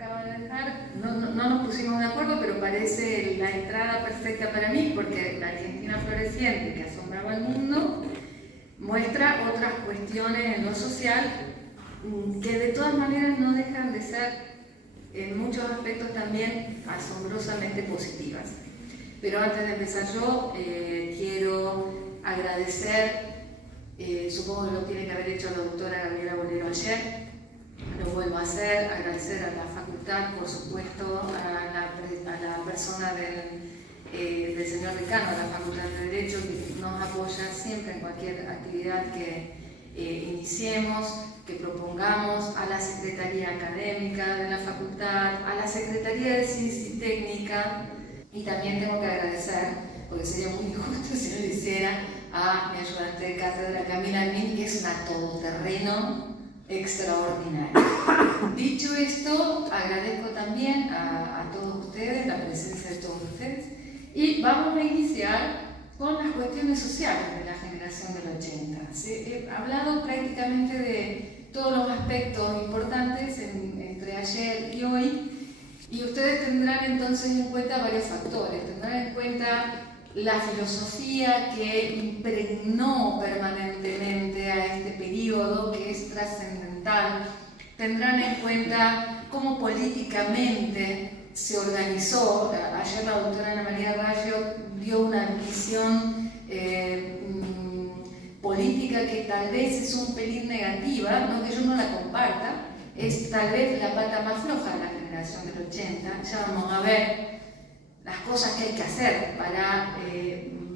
acaba de dejar, no nos pusimos de acuerdo, pero parece la entrada perfecta para mí, porque la Argentina floreciente que asombraba al mundo muestra otras cuestiones en lo social que de todas maneras no dejan de ser en muchos aspectos también asombrosamente positivas. Pero antes de empezar yo quiero agradecer, supongo que lo tiene que haber hecho la doctora Gabriela Bolero ayer, lo vuelvo a hacer, agradecer a la facultad, por supuesto, a la persona del señor decano de la Facultad de Derecho, que nos apoya siempre en cualquier actividad que iniciemos, que propongamos, a la Secretaría Académica de la Facultad, a la Secretaría de Ciencia y Técnica, y también tengo que agradecer, porque sería muy injusto si no lo hiciera, a mi ayudante de cátedra Camila Almin, que es una todoterreno extraordinaria. Dicho esto, agradezco también a todos ustedes, la presencia de todos ustedes, y vamos a iniciar con las cuestiones sociales de la generación del 80. He hablado prácticamente de todos los aspectos importantes entre ayer y hoy, y ustedes tendrán entonces en cuenta varios factores. Tendrán en cuenta la filosofía que impregnó permanentemente a este periodo, que es trascendental. Tendrán en cuenta cómo políticamente se organizó. Ayer la doctora Ana María Raggio dio una visión política que tal vez es un pelín negativa, no que yo no la comparta, es tal vez la pata más floja de la generación del 80. Ya vamos a ver las cosas que hay que hacer para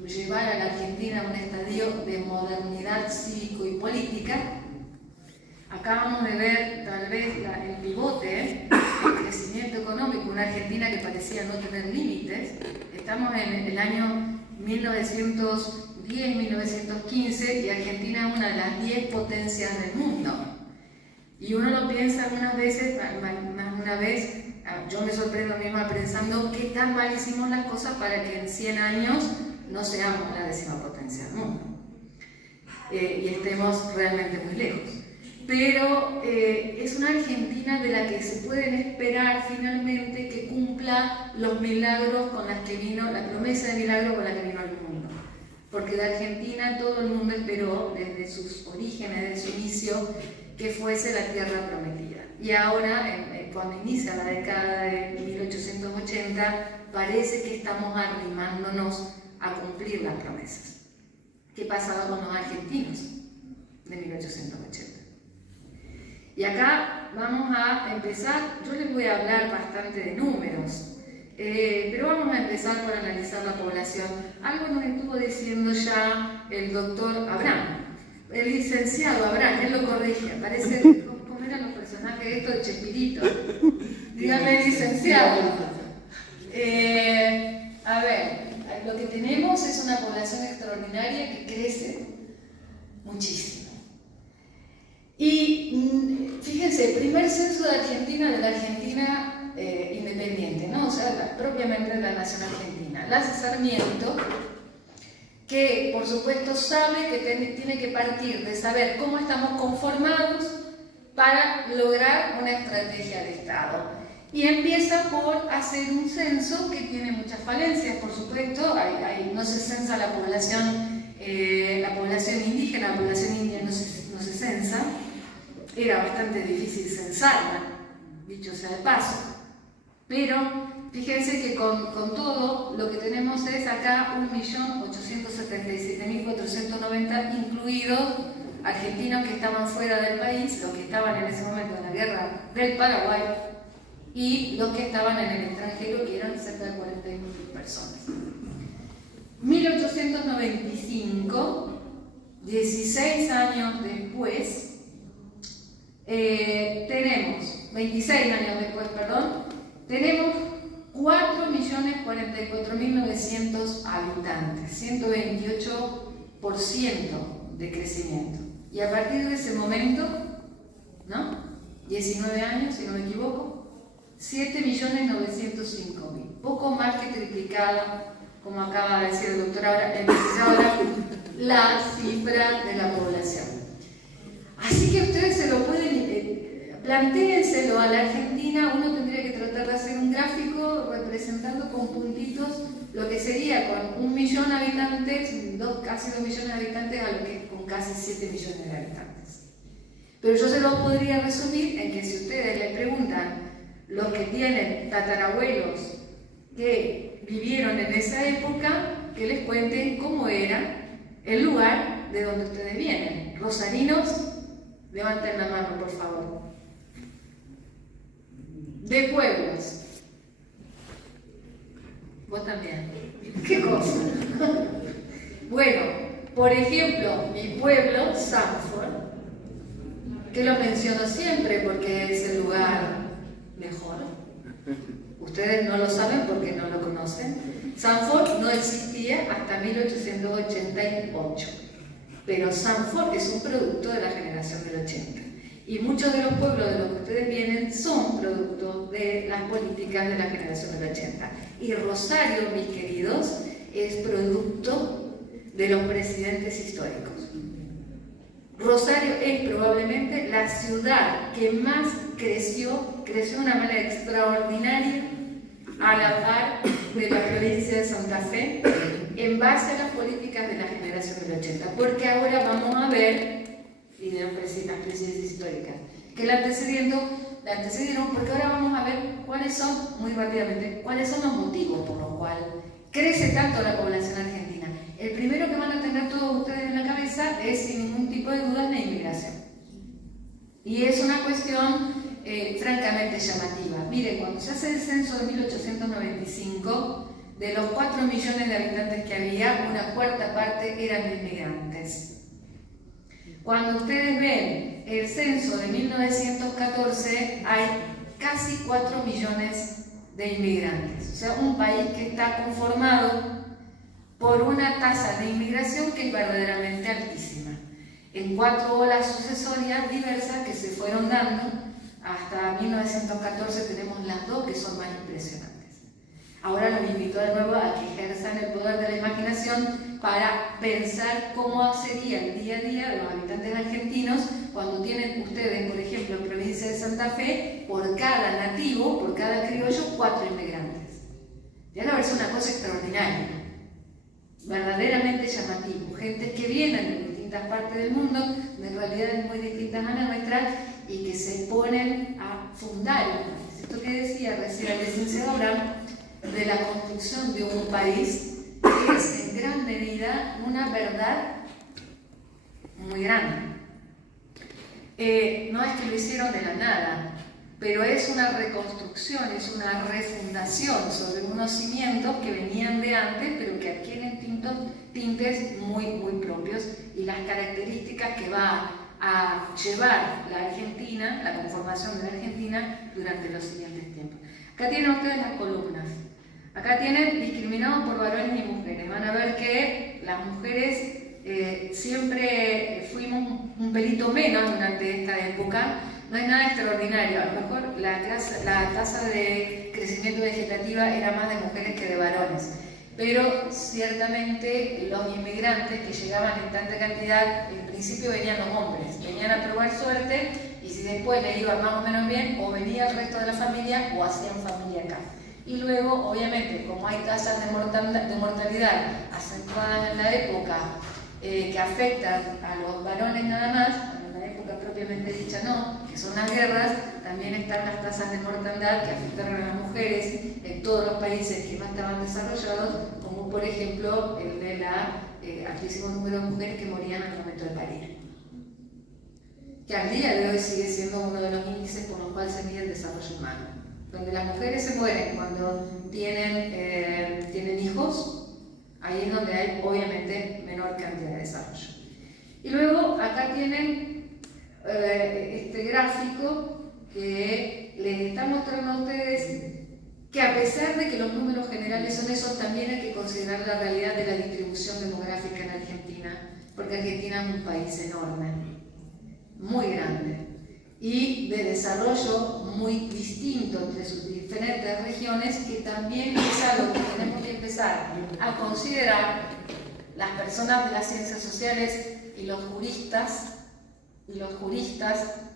llevar a la Argentina a un estadio de modernidad cívico y política. Acabamos de ver tal vez el pivote, el crecimiento económico, una Argentina que parecía no tener límites. Estamos en el año 1910-1915 y Argentina es una de las 10 potencias del mundo. Y uno lo piensa algunas veces, más de una vez, yo me sorprendo misma pensando qué tan mal hicimos las cosas para que en 100 años no seamos la 10ª potencia del mundo y estemos realmente muy lejos. Pero es una Argentina de la que se pueden esperar finalmente que cumpla los milagros con las que vino, la promesa de milagros con la que vino al mundo. Porque de Argentina todo el mundo esperó desde sus orígenes, desde su inicio, que fuese la tierra prometida. Y ahora, cuando inicia la década de 1880, parece que estamos arrimándonos a cumplir las promesas. ¿Qué pasaba con los argentinos de 1880? Y acá vamos a empezar, yo les voy a hablar bastante de números, pero vamos a empezar por analizar la población. Algo nos estuvo diciendo ya el doctor Abraham, el licenciado Abraham, él lo corrige, parece, ¿cómo eran los personajes estos de Chespirito? Dígame, licenciado. A ver, lo que tenemos es una población extraordinaria que crece muchísimo. Y fíjense, el primer censo de Argentina, de la Argentina independiente, ¿no? O sea, propiamente de la nación argentina. La hace Sarmiento, que por supuesto sabe que tiene que partir de saber cómo estamos conformados para lograr una estrategia de Estado. Y empieza por hacer un censo que tiene muchas falencias, por supuesto. No se censa la población indígena, la población india no se censa. Era bastante difícil censarla, dicho sea de paso. Pero fíjense que con todo lo que tenemos es acá 1.877.490, incluidos argentinos que estaban fuera del país, los que estaban en ese momento en la guerra del Paraguay, y los que estaban en el extranjero, que eran cerca de 41.000 personas. 1895, 16 años después, tenemos 4.044.900 habitantes, 128% de crecimiento. Y a partir de ese momento, ¿no? 19 años, si no me equivoco, 7.905.000, poco más que triplicada, como acaba de decir el doctor ahora, la cifra de la población. Así que ustedes se lo pueden, plantéenselo a la Argentina, uno tendría con puntitos lo que sería con 1 millón de habitantes, casi 2 millones de habitantes, a lo que es con casi 7 millones de habitantes. Pero yo se los podría resumir en que si ustedes le preguntan los que tienen tatarabuelos que vivieron en esa época, que les cuenten cómo era el lugar de donde ustedes vienen. Rosarinos, levanten la mano, por favor. De pueblos. Vos también. ¿Qué cosa? Bueno, por ejemplo, mi pueblo, Sanford, que lo menciono siempre porque es el lugar mejor. Ustedes no lo saben porque no lo conocen. Sanford no existía hasta 1888, pero Sanford es un producto de la generación del 80. Y muchos de los pueblos de los que ustedes vienen son producto de las políticas de la generación del 80. Y Rosario, mis queridos, es producto de los presidentes históricos. Rosario es probablemente la ciudad que más creció de una manera extraordinaria a la par de la provincia de Santa Fe, en base a las políticas de la generación del 80. Porque ahora vamos a ver, y de las presidencias históricas, que la antecedieron, porque ahora vamos a ver cuáles son, muy rápidamente, cuáles son los motivos por los cuales crece tanto la población argentina. El primero que van a tener todos ustedes en la cabeza es, sin ningún tipo de duda, la inmigración. Y es una cuestión francamente llamativa. Miren, cuando se hace el censo de 1895, de los 4 millones de habitantes que había, una cuarta parte eran inmigrantes. Cuando ustedes ven el censo de 1914, hay casi 4 millones de inmigrantes. O sea, un país que está conformado por una tasa de inmigración que es verdaderamente altísima, en 4 olas sucesorias diversas que se fueron dando. Hasta 1914 tenemos las 2 que son más impresionantes. Ahora los invito de nuevo a que ejerzan el poder de la imaginación para pensar cómo sería el día a día de los habitantes argentinos cuando tienen ustedes, por ejemplo, en provincia de Santa Fe, por cada nativo, por cada criollo, 4 inmigrantes. Debe haberse una cosa extraordinaria, verdaderamente llamativo. Gente que vienen de distintas partes del mundo, de realidades muy distintas a la nuestra, y que se ponen a fundar un país. Esto que decía recién el licenciado Abraham, de la construcción de un país, que es en gran medida una verdad muy grande. No es que lo hicieron de la nada, pero es una reconstrucción, es una refundación sobre unos cimientos que venían de antes, pero que adquieren tintes muy, muy propios, y las características que va a llevar la Argentina, la conformación de la Argentina durante los siguientes tiempos. Acá tienen ustedes las columnas. Acá tienen discriminados por varones y mujeres. Van a ver que las mujeres siempre fuimos un pelito menos durante esta época. No es nada extraordinario. A lo mejor la tasa de crecimiento vegetativa era más de mujeres que de varones. Pero ciertamente los inmigrantes que llegaban en tanta cantidad, en principio venían los hombres, venían a probar suerte, y si después les iba más o menos bien, o venía el resto de la familia o hacían familia acá. Y luego, obviamente, como hay tasas de mortalidad acentuadas en la época que afectan a los varones nada más, en la época propiamente dicha no, que son las guerras, también están las tasas de mortandad que afectaron a las mujeres en todos los países que no estaban desarrollados, como por ejemplo el de altísimo número de mujeres que morían al momento de parir, que al día de hoy sigue siendo uno de los índices por los cuales se mide el desarrollo humano, donde las mujeres se mueren cuando tienen hijos. Ahí es donde hay obviamente menor cantidad de desarrollo. Y luego acá tienen este gráfico que les está mostrando a ustedes que, a pesar de que los números generales son esos, también hay que considerar la realidad de la distribución demográfica en Argentina, porque Argentina es un país enorme, muy grande, y de desarrollo muy distinto entre sus diferentes regiones, que también es algo que tenemos que empezar a considerar las personas de las ciencias sociales y los juristas,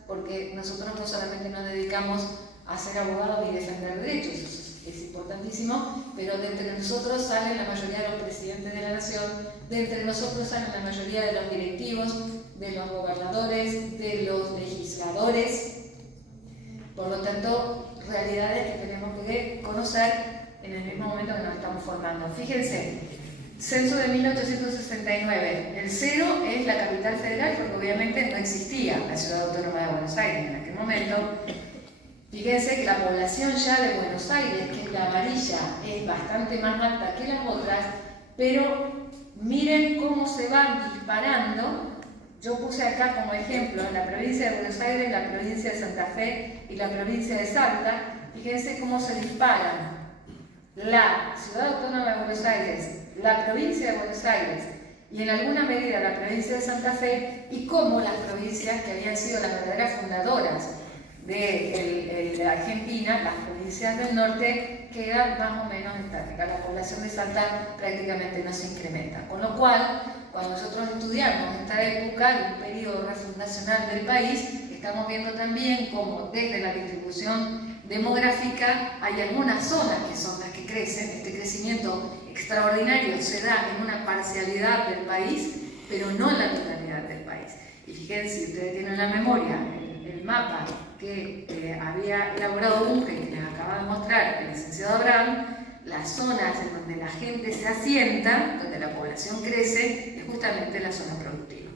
porque nosotros no solamente nos dedicamos a ser abogados y defender derechos, es importantísimo, pero de entre nosotros salen la mayoría de los presidentes de la nación, de entre nosotros salen la mayoría de los directivos, de los gobernadores, de los legisladores. Por lo tanto, realidades que tenemos que conocer en el mismo momento que nos estamos formando. Fíjense, censo de 1869, el 0 es la capital federal porque obviamente no existía la Ciudad Autónoma de Buenos Aires en aquel momento. Fíjense que la población ya de Buenos Aires, que es la amarilla, es bastante más alta que las otras, pero miren cómo se van disparando. Yo puse acá como ejemplo la provincia de Buenos Aires, la provincia de Santa Fe y la provincia de Salta. Fíjense cómo se disparan la Ciudad Autónoma de Buenos Aires, la provincia de Buenos Aires y en alguna medida la provincia de Santa Fe, y cómo las provincias que habían sido las verdaderas fundadoras de Argentina, las provincias del norte, quedan más o menos estáticas. La población de Salta prácticamente no se incrementa. Con lo cual, cuando nosotros estudiamos esta época, el periodo refundacional del país, estamos viendo también cómo desde la distribución demográfica hay algunas zonas que son las que crecen. Este crecimiento extraordinario se da en una parcialidad del país, pero no en la totalidad del país. Y fíjense, si ustedes tienen la memoria, el mapa que había elaborado Bunge, que les acaba de mostrar el licenciado Abraham, las zonas en donde la gente se asienta, donde la población crece, es justamente la zona productiva.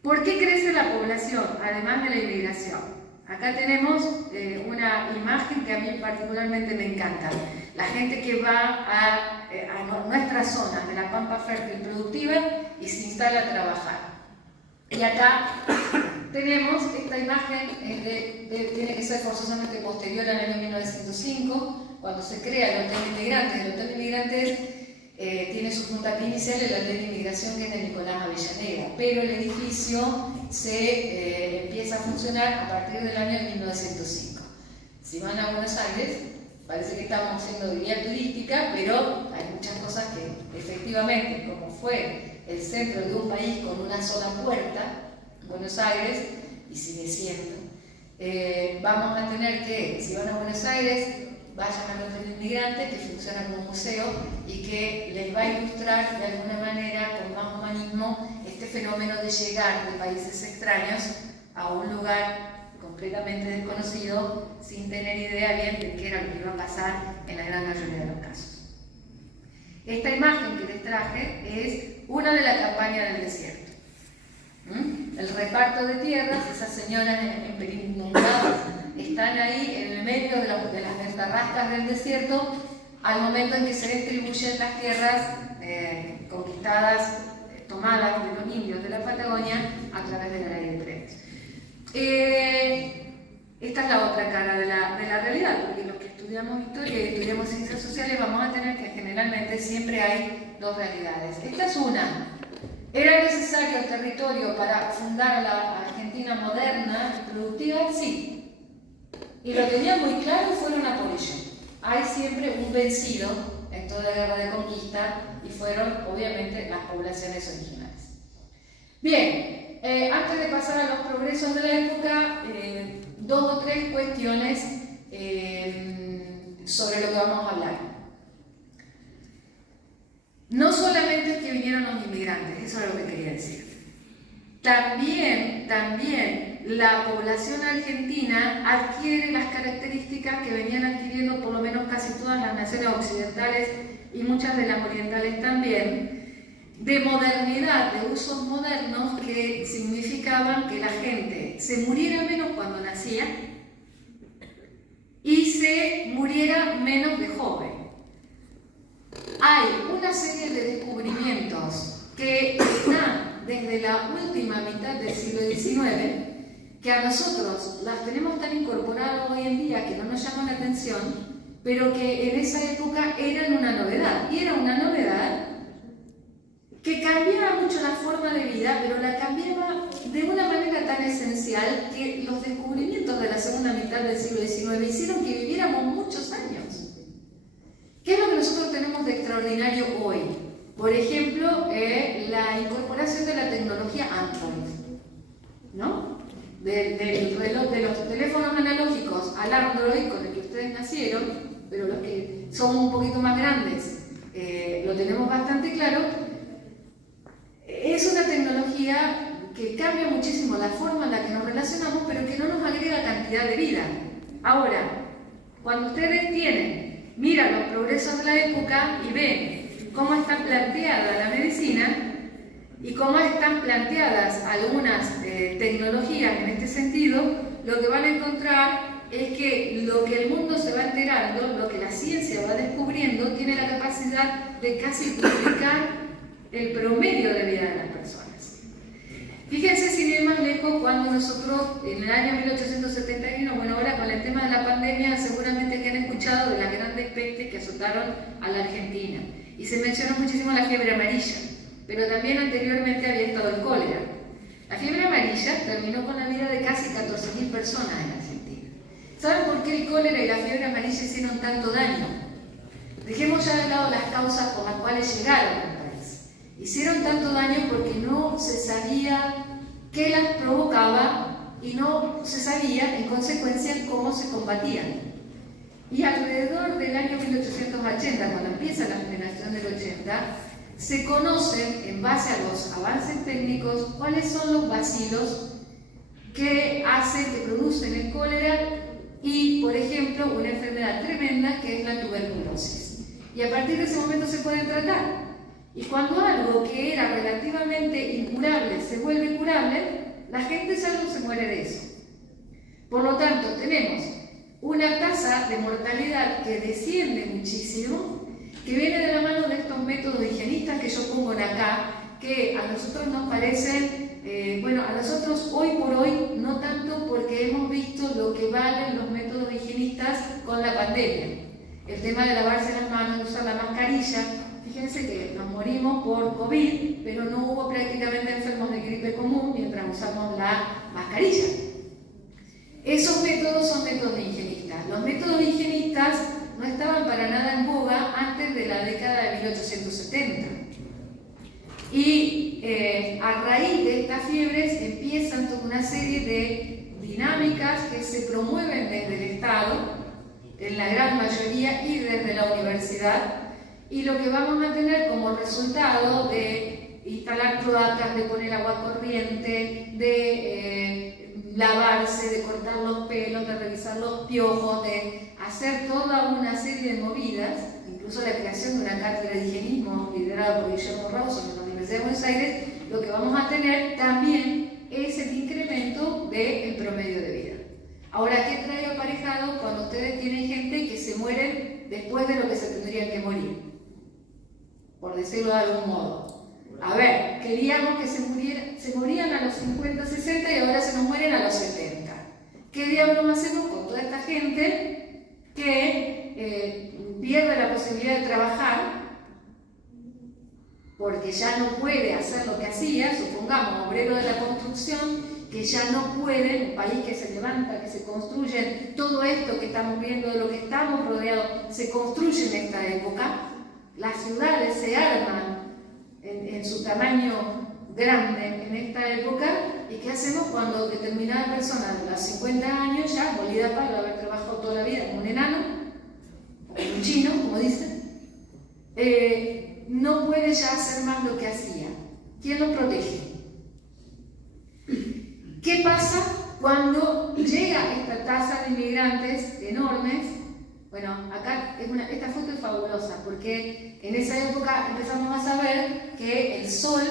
¿Por qué crece la población, además de la inmigración? Acá tenemos una imagen que a mí particularmente me encanta. La gente que va a nuestras zonas de la pampa fértil productiva y se instala a trabajar. Y acá tenemos esta imagen, tiene que ser forzosamente posterior al año 1905, cuando se crea el Hotel Inmigrantes. El Hotel Inmigrantes tiene su puntapié inicial en el Hotel de Inmigración, que es de Nicolás Avellaneda, pero el edificio se empieza a funcionar a partir del año 1905. Si van a Buenos Aires, parece que estamos haciendo guía turística, pero hay muchas cosas que efectivamente, como fue el centro de un país con una sola puerta, Buenos Aires, y sigue siendo, vamos a tener que, si van a Buenos Aires, vayan al Hotel Inmigrante, que funciona como museo y que les va a ilustrar de alguna manera, con más humanismo, este fenómeno de llegar de países extraños a un lugar completamente desconocido, sin tener idea bien de qué era lo que iba a pasar en la gran mayoría de los casos. Esta imagen que les traje es una de la campaña del desierto. El reparto de tierras, esas señoras inundadas están ahí en el medio de las ventarrascas del desierto al momento en que se distribuyen las tierras conquistadas, tomadas de los indios de la Patagonia a través de la ley de predios. Esta es la otra cara de la realidad, porque los que estudiamos historia y estudiamos ciencias sociales vamos a tener que generalmente siempre hay dos realidades. Esta es una. ¿Era necesario el territorio para fundar la Argentina moderna y productiva? Sí. Y lo tenían muy claro y fueron a por ello. Hay siempre un vencido en toda guerra de conquista y fueron, obviamente, las poblaciones originales. Bien, antes de pasar a los progresos de la época, dos o tres cuestiones sobre lo que vamos a hablar. No solamente es que vinieron los inmigrantes, eso es lo que quería decir. También la población argentina adquiere las características que venían adquiriendo por lo menos casi todas las naciones occidentales y muchas de las orientales también, de modernidad, de usos modernos que significaban que la gente se muriera menos cuando nacía y se muriera menos de joven. Hay una serie de descubrimientos que están desde la última mitad del siglo XIX, que a nosotros las tenemos tan incorporadas hoy en día que no nos llaman la atención, pero que en esa época eran una novedad. Y era una novedad que cambiaba mucho la forma de vida, pero la cambiaba de una manera tan esencial que los descubrimientos de la segunda mitad del siglo XIX hicieron que viviéramos muchos años. ¿Qué es lo que nosotros tenemos de extraordinario hoy? Por ejemplo, la incorporación de la tecnología Android, ¿no? Del reloj, de los teléfonos analógicos al Android con el que ustedes nacieron, pero somos un poquito más grandes, lo tenemos bastante claro. Es una tecnología que cambia muchísimo la forma en la que nos relacionamos, pero que no nos agrega cantidad de vida. Ahora, cuando ustedes miran los progresos de la época y ven cómo está planteada la medicina y cómo están planteadas algunas tecnologías en este sentido, lo que van a encontrar es que lo que el mundo se va enterando, lo que la ciencia va descubriendo, tiene la capacidad de casi duplicar el promedio de vida de las personas. Fíjense, sin ir más lejos, cuando nosotros en el año 1871, bueno, ahora con el tema de la pandemia seguramente que han escuchado de las grandes pestes que azotaron a la Argentina, y se mencionó muchísimo la fiebre amarilla, pero también anteriormente había estado el cólera. La fiebre amarilla terminó con la vida de casi 14.000 personas en Argentina. ¿Saben por qué el cólera y la fiebre amarilla hicieron tanto daño? Dejemos ya de lado las causas por las cuales llegaron al país. Hicieron tanto daño porque no se sabía qué las provocaba y no se sabía, en consecuencia, cómo se combatían. Y alrededor del año 1880, cuando empieza la generación del 80, se conocen, en base a los avances técnicos, cuáles son los bacilos que hacen, que producen el cólera y, por ejemplo, una enfermedad tremenda que es la tuberculosis. Y a partir de ese momento se pueden tratar. Y cuando algo que era relativamente incurable se vuelve curable, la gente ya no se muere de eso. Por lo tanto, tenemos una tasa de mortalidad que desciende muchísimo, que viene de la mano de estos métodos higienistas que yo pongo en acá, que a nosotros nos parecen, bueno, a nosotros hoy por hoy no tanto, porque hemos visto lo que valen los métodos higienistas con la pandemia. El tema de lavarse las manos, de usar la mascarilla. Fíjense que nos morimos por COVID, pero no hubo prácticamente enfermos de gripe común mientras usamos la mascarilla. Esos métodos son métodos higienistas. Los métodos higienistas no estaban para nada en boga antes de la década de 1870. Y a raíz de estas fiebres empiezan toda una serie de dinámicas que se promueven desde el Estado, en la gran mayoría, y desde la universidad. Y lo que vamos a tener como resultado de instalar cloacas, de poner agua corriente, de lavarse, de cortar los pelos, de revisar los piojos, de hacer toda una serie de movidas, incluso la creación de una cátedra de higienismo liderada por Guillermo Rawson en la Universidad de Buenos Aires, lo que vamos a tener también es el incremento del promedio de vida. Ahora, ¿qué trae aparejado cuando ustedes tienen gente que se mueren después de lo que se tendrían que morir? Por decirlo de algún modo. A ver, queríamos que se morían a los 50, 60 y ahora se nos mueren a los 70. ¿Qué diablos hacemos con toda esta gente que pierde la posibilidad de trabajar porque ya no puede hacer lo que hacía? Supongamos, obrero de la construcción, que ya no pueden, un país que se levanta, que se construye, todo esto que estamos viendo, de lo que estamos rodeados, se construye en esta época. Las ciudades se arman en su tamaño grande en esta época. ¿Y qué hacemos cuando determinada persona de los 50 años, ya molida palo, haber trabajado toda la vida como un enano, como un chino, como dicen, no puede ya hacer más lo que hacía? ¿Quién los protege? ¿Qué pasa cuando llega esta tasa de inmigrantes enormes? Bueno, acá esta foto es fabulosa porque en esa época empezamos a saber que el sol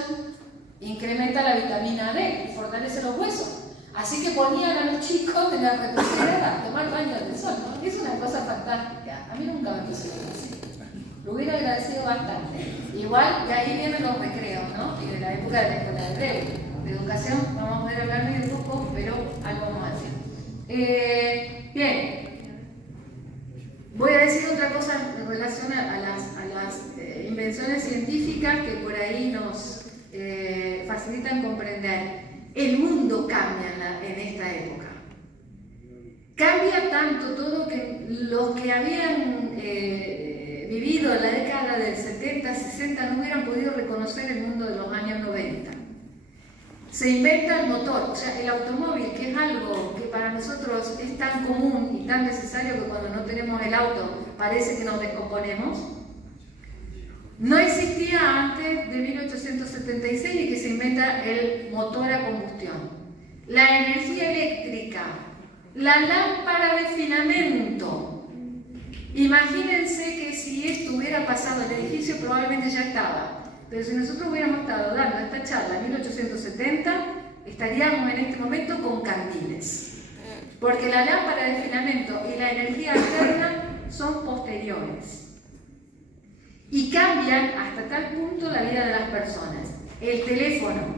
incrementa la vitamina D y fortalece los huesos. Así que ponían a los chicos de la reposera a tomar baño del sol, ¿no? Es una cosa fantástica. A mí nunca me pasó así. Lo hubiera agradecido bastante. Igual, de ahí vienen los recreos, ¿no? Y de la época de la escuela de recreo. De educación vamos a poder hablar muy poco, pero algo vamos a decir. Bien. Voy a decir otra cosa en relación a las invenciones científicas que por ahí nos facilitan comprender. El mundo cambia en esta época. Cambia tanto todo que los que habían vivido en la década del 70, 60 no hubieran podido reconocer el mundo de los años 90. Se inventa el motor, o sea, el automóvil, que es algo que para nosotros es tan común y tan necesario que cuando no tenemos el auto, parece que nos descomponemos. No existía antes de 1876 y que se inventa el motor a combustión. La energía eléctrica, la lámpara de filamento. Imagínense que si esto hubiera pasado, el edificio probablemente ya estaba, pero si nosotros hubiéramos estado dando esta charla en 1870, estaríamos en este momento con candiles. Porque la lámpara de filamento y la energía alterna son posteriores. Y cambian hasta tal punto la vida de las personas. El teléfono,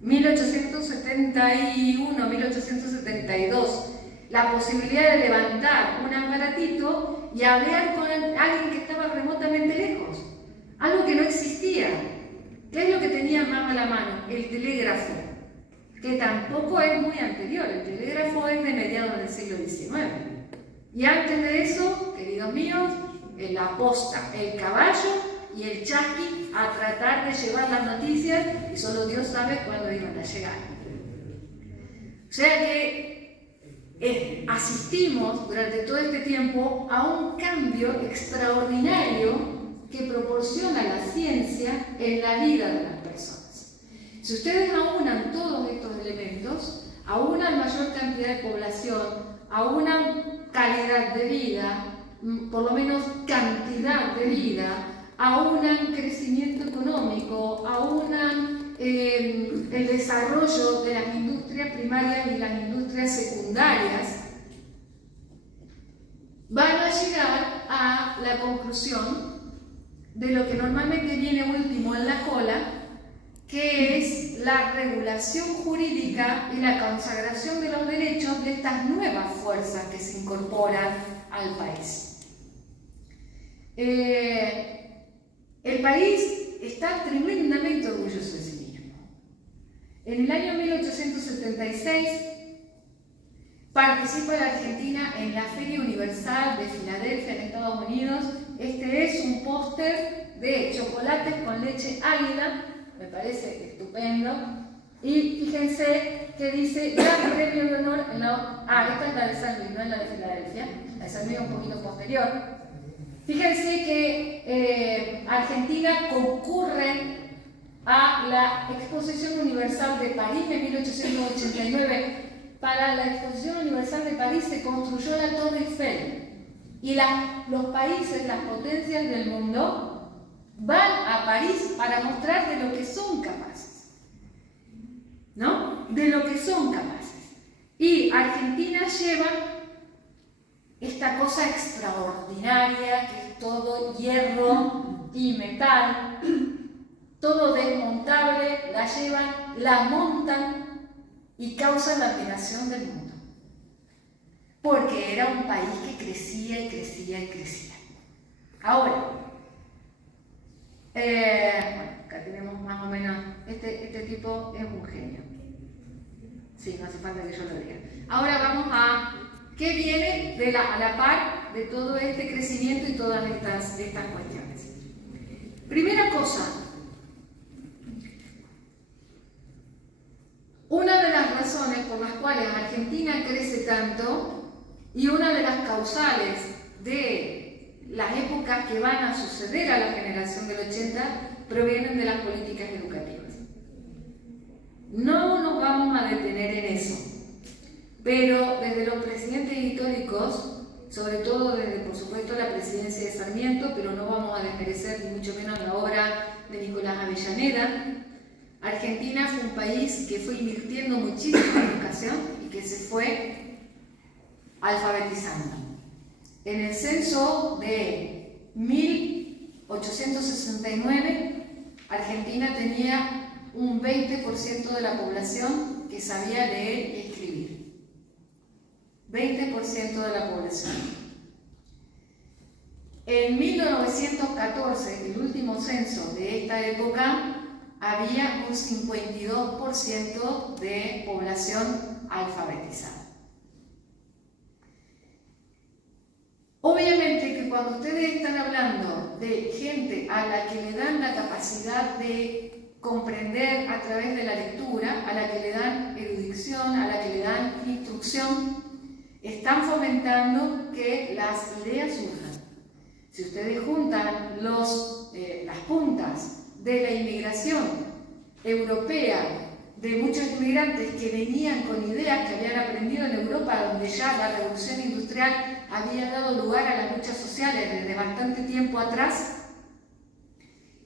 1871, 1872, la posibilidad de levantar un aparatito y hablar con alguien que estaba remotamente lejos, algo que no existía. ¿Qué es lo que tenía más a la mano? El telégrafo, que tampoco es muy anterior, el telégrafo es de mediados del siglo XIX. Y antes de eso, queridos míos, la posta, el caballo y el chasqui a tratar de llevar las noticias y solo Dios sabe cuándo iban a llegar. O sea que asistimos durante todo este tiempo a un cambio extraordinario que proporciona la ciencia en la vida de las personas. Si ustedes aunan todos estos elementos, aunan mayor cantidad de población, aunan calidad de vida, por lo menos cantidad de vida, aunan crecimiento económico, aunan el desarrollo de las industrias primarias y las industrias secundarias, van a llegar a la conclusión de lo que normalmente viene último en la cola, que es la regulación jurídica y la consagración de los derechos de estas nuevas fuerzas que se incorporan al país. El país está tremendamente orgulloso de sí mismo. En el año 1876 participa la Argentina en la Feria Universal de Filadelfia en Estados Unidos. Este es un póster de chocolates con leche águila, me parece estupendo. Y fíjense que dice Gran Premio de Honor en la... esta es la de San Luis, no es la de Filadelfia. La de San Luis es un poquito posterior. Fíjense que Argentina concurre a la Exposición Universal de París en 1889. Para la Exposición Universal de París se construyó la Torre Eiffel y los países, las potencias del mundo van a París para mostrar de lo que son capaces, ¿no? De lo que son capaces. Y Argentina lleva esta cosa extraordinaria que es todo hierro y metal, todo desmontable, la llevan, la montan y causan la admiración del mundo. Porque era un país que crecía y crecía y crecía. Ahora, acá tenemos más o menos, este tipo es un genio. Sí, no hace falta que yo lo diga. Ahora vamos a qué viene a la par de todo este crecimiento y todas estas cuestiones. Primera cosa, una de las razones por las cuales Argentina crece tanto y una de las causales de las épocas que van a suceder a la generación del 80 provienen de las políticas educativas. No nos vamos a detener en eso, pero desde los presidentes históricos, sobre todo desde, por supuesto, la presidencia de Sarmiento, pero no vamos a desmerecer ni mucho menos la obra de Nicolás Avellaneda, Argentina fue un país que fue invirtiendo muchísimo en educación y que se fue alfabetizando. En el censo de 1869, Argentina tenía un 20% de la población que sabía leer y escribir. 20% de la población. En 1914, el último censo de esta época, había un 52% de población alfabetizada. Obviamente que cuando ustedes están hablando de gente a la que le dan la capacidad de comprender a través de la lectura, a la que le dan erudición, a la que le dan instrucción, están fomentando que las ideas surjan. Si ustedes juntan las puntas de la inmigración europea, de muchos inmigrantes que venían con ideas que habían aprendido en Europa, donde ya la revolución industrial había dado lugar a las luchas sociales desde bastante tiempo atrás,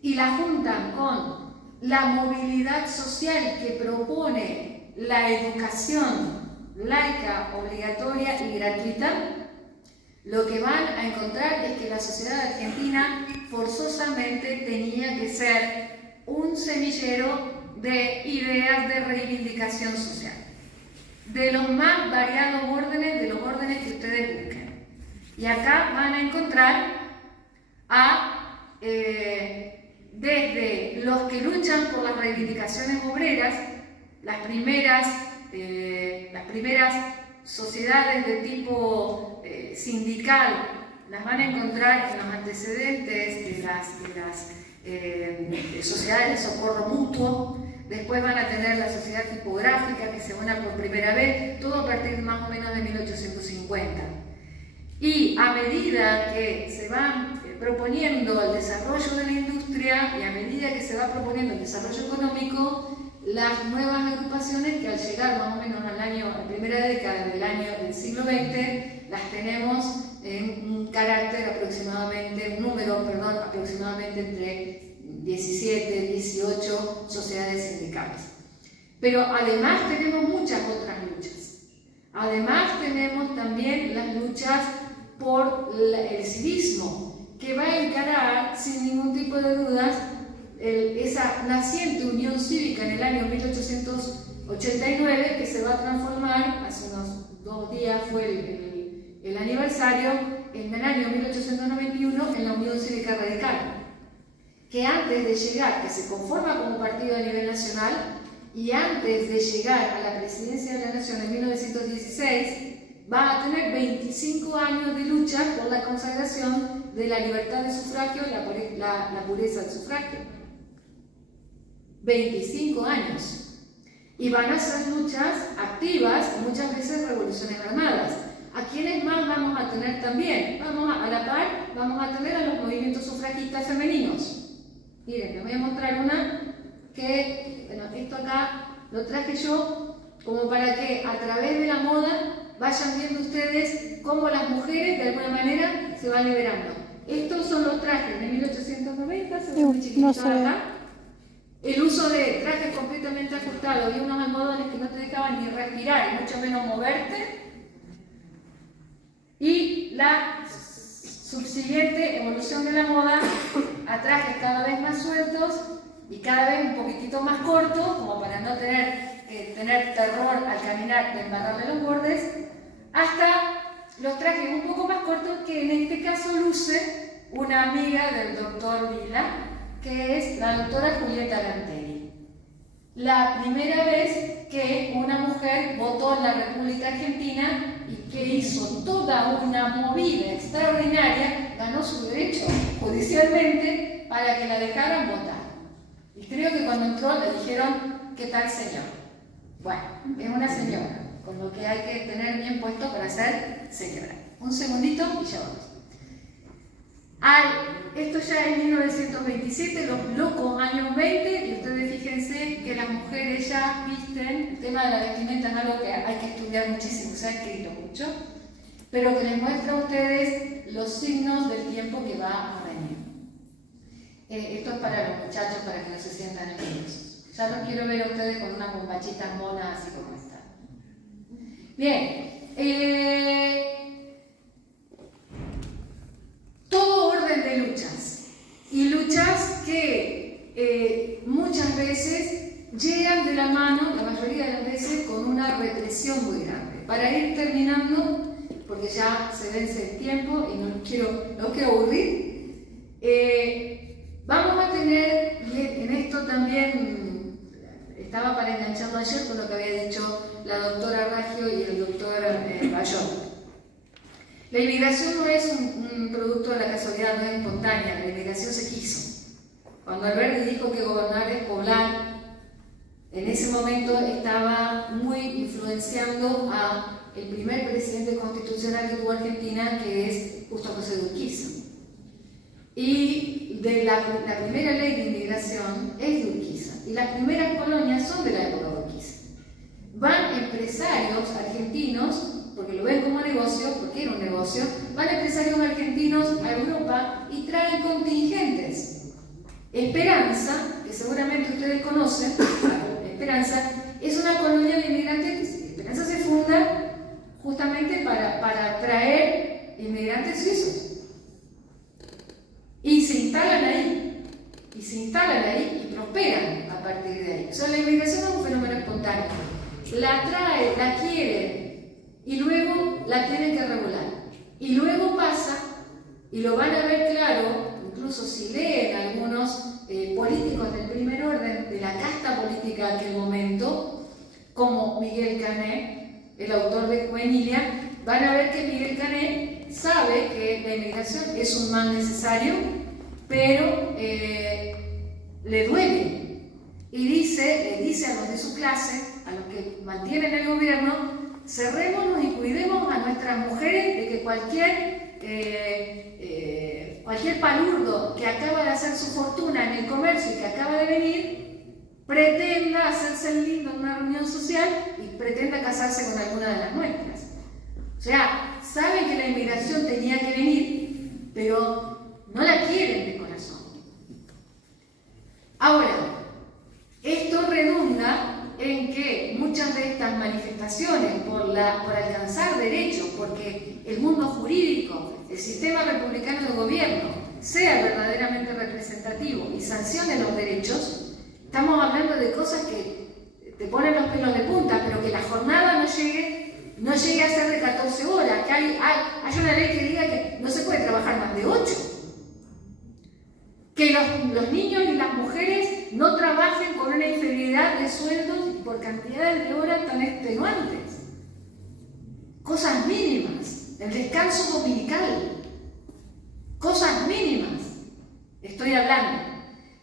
y la juntan con la movilidad social que propone la educación laica, obligatoria y gratuita, lo que van a encontrar es que la sociedad argentina forzosamente tenía que ser un semillero de ideas de reivindicación social, de los más variados órdenes, de los órdenes que ustedes busquen. Y acá van a encontrar desde los que luchan por las reivindicaciones obreras, las primeras sociedades de tipo sindical, las van a encontrar en los antecedentes de las sociedades de socorro mutuo. Después van a tener la sociedad tipográfica, que se una por primera vez, todo a partir más o menos de 1850. Y a medida que se van proponiendo el desarrollo de la industria y a medida que se va proponiendo el desarrollo económico, las nuevas agrupaciones que al llegar más o menos a la primera década del siglo XX, las tenemos en un número aproximadamente entre 17, 18 sociedades sindicales. Pero además tenemos muchas otras luchas. Además tenemos también las luchas por el civismo, que va a encarar sin ningún tipo de dudas esa naciente unión cívica en el año 1889, que se va a transformar, hace unos 2 días fue el aniversario, en el año 1891 en la Unión Cívica Radical, que antes de llegar, que se conforma como partido a nivel nacional, y antes de llegar a la presidencia de la Nación en 1916, va a tener 25 años de lucha por la consagración de la libertad de sufragio y la pureza del sufragio. 25 años. Y van a ser luchas activas, muchas veces revoluciones armadas. ¿A quiénes más vamos a tener también? A la par, vamos a tener a los movimientos sufragistas femeninos. Miren, les voy a mostrar una que, bueno, esto acá lo traje yo como para que a través de la moda vayan viendo ustedes cómo las mujeres de alguna manera se van liberando. Estos son los trajes de 1890, se ven muy chiquitos acá. El uso de trajes completamente ajustados y unos almohadones que no te dejaban ni respirar y mucho menos moverte. Y la subsiguiente evolución de la moda a trajes cada vez más sueltos y cada vez un poquitito más cortos, como para no tener terror al caminar de embarrarle los bordes, hasta los trajes un poco más cortos que en este caso luce una amiga del doctor Vila, que es la doctora Julieta Lanteri. La primera vez que una mujer votó en la República Argentina y que hizo toda una movida extraordinaria, ganó su derecho judicialmente para que la dejaran votar. Y creo que cuando entró le dijeron, ¿qué tal señor? Bueno, es una señora, con lo que hay que tener bien puesto para ser señora. Un segundito y ya vamos. Esto ya es 1927, los locos años 20, y ustedes fíjense que las mujeres ya visten, el tema de la vestimenta es algo que hay que estudiar muchísimo, se ha escrito mucho, pero que les muestra a ustedes los signos del tiempo que va a venir. Esto es para los muchachos, para que no se sientan nerviosos. Ya los quiero ver a ustedes con unas bombachitas monas así como están. Bien. Todo orden de luchas, y luchas que muchas veces llegan de la mano, la mayoría de las veces, con una represión muy grande. Para ir terminando, porque ya se vence el tiempo y no quiero aburrir, vamos a tener, y en esto también estaba para engancharlo ayer con lo que había dicho la doctora Raggio y el doctor Bayón. La inmigración no es un producto de la casualidad, no es espontánea, la inmigración se quiso. Cuando Alberti dijo que gobernar es poblar, en ese momento estaba muy influenciando a el primer presidente constitucional que tuvo Argentina, que es Justo José de Urquiza. Y de la primera ley de inmigración es de Urquiza, y las primeras colonias son de la época de Urquiza. Van empresarios argentinos, porque lo ven como negocio, porque era un negocio, van empresarios argentinos a Europa y traen contingentes. Esperanza, que seguramente ustedes conocen, Esperanza, es una colonia de inmigrantes. Esperanza se funda justamente para traer inmigrantes suizos. Y se instalan ahí, y prosperan a partir de ahí. O sea, la inmigración es un fenómeno espontáneo. La trae, la quiere, y luego la tienen que regular. Y luego pasa, y lo van a ver claro, incluso si leen algunos políticos del primer orden, de la casta política de aquel momento, como Miguel Cané, el autor de Juvenilia, van a ver que Miguel Cané sabe que la inmigración es un mal necesario, pero le duele. Y le dice a los de su clase, a los que mantienen el gobierno, cerrémonos y cuidemos a nuestras mujeres de que cualquier palurdo que acaba de hacer su fortuna en el comercio y que acaba de venir, pretenda hacerse el lindo en una reunión social y pretenda casarse con alguna de las nuestras. O sea, saben que la inmigración tenía que venir, pero no la quieren de corazón. Ahora, esto redunda en que muchas de estas manifestaciones por alcanzar derechos, porque el mundo jurídico, el sistema republicano de gobierno, sea verdaderamente representativo y sancione los derechos, estamos hablando de cosas que te ponen los pelos de punta, pero que la jornada no llegue a ser de 14 horas, que hay una ley que diga que no se puede trabajar más de 8. Que los niños y las mujeres no trabajen con una inferioridad de sueldos por cantidades de horas tan extenuantes. Cosas mínimas. El descanso dominical. Cosas mínimas. Estoy hablando.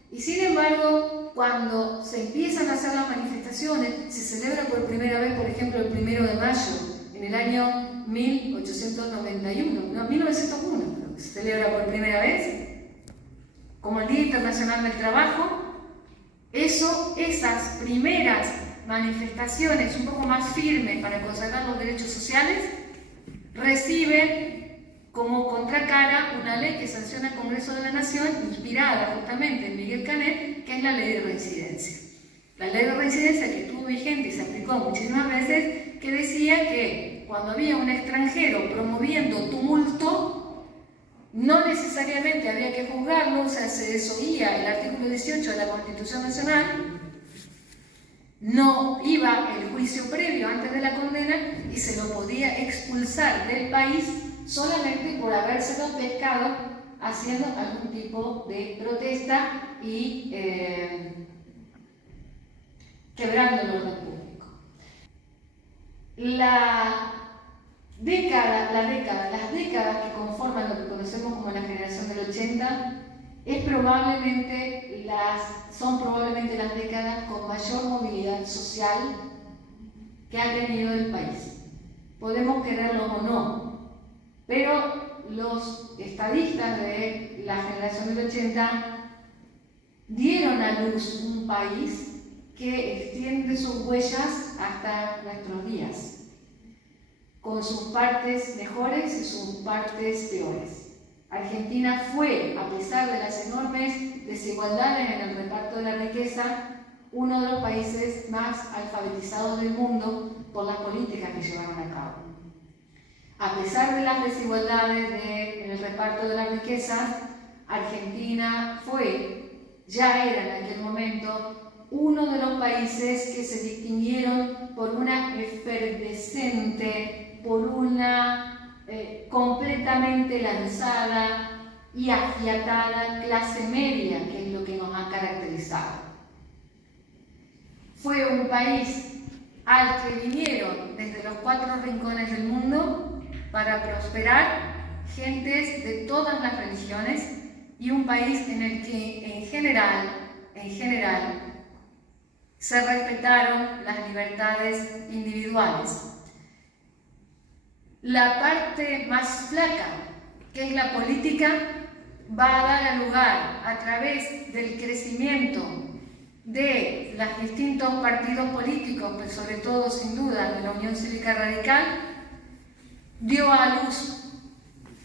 Y sin embargo, cuando se empiezan a hacer las manifestaciones, se celebra por primera vez, por ejemplo, el 1 de mayo, en el año 1901, creo que se celebra por primera vez, como el Día Internacional del Trabajo. Esas primeras manifestaciones un poco más firmes para consagrar los derechos sociales reciben como contracara una ley que sanciona el Congreso de la Nación, inspirada justamente en Miguel Canet, que es la ley de reincidencia. La ley de reincidencia, que estuvo vigente y se aplicó muchísimas veces, que decía que cuando había un extranjero promoviendo tumulto, no necesariamente había que juzgarlo, o sea, se desoía el artículo 18 de la Constitución Nacional, no iba el juicio previo antes de la condena y se lo podía expulsar del país solamente por habérselo pescado haciendo algún tipo de protesta y quebrando el orden público. Las décadas que conforman lo que conocemos como la generación del 80 son probablemente las décadas con mayor movilidad social que ha tenido el país. Podemos quererlo o no, pero los estadistas de la generación del 80 dieron a luz un país que extiende sus huellas hasta nuestros días, con sus partes mejores y sus partes peores. Argentina fue, a pesar de las enormes desigualdades en el reparto de la riqueza, uno de los países más alfabetizados del mundo por las políticas que llevaron a cabo. A pesar de las desigualdades en el reparto de la riqueza, Argentina ya era en aquel momento, uno de los países que se distinguieron por una efervescente, por una completamente lanzada y afiatada clase media, que es lo que nos ha caracterizado. Fue un país al que vinieron desde los 4 rincones del mundo para prosperar gentes de todas las religiones, y un país en el que en general se respetaron las libertades individuales. La parte más flaca, que es la política, va a dar lugar a través del crecimiento de los distintos partidos políticos, pero sobre todo, sin duda, de la Unión Cívica Radical, dio a luz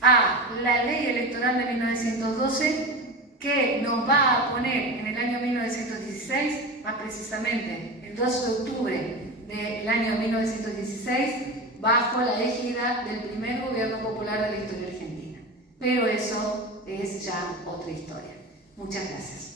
a la ley electoral de 1912, que nos va a poner en el año 1916, más precisamente el 12 de octubre del año 1916, bajo la égida del primer gobierno popular de la historia argentina. Pero eso es ya otra historia. Muchas gracias.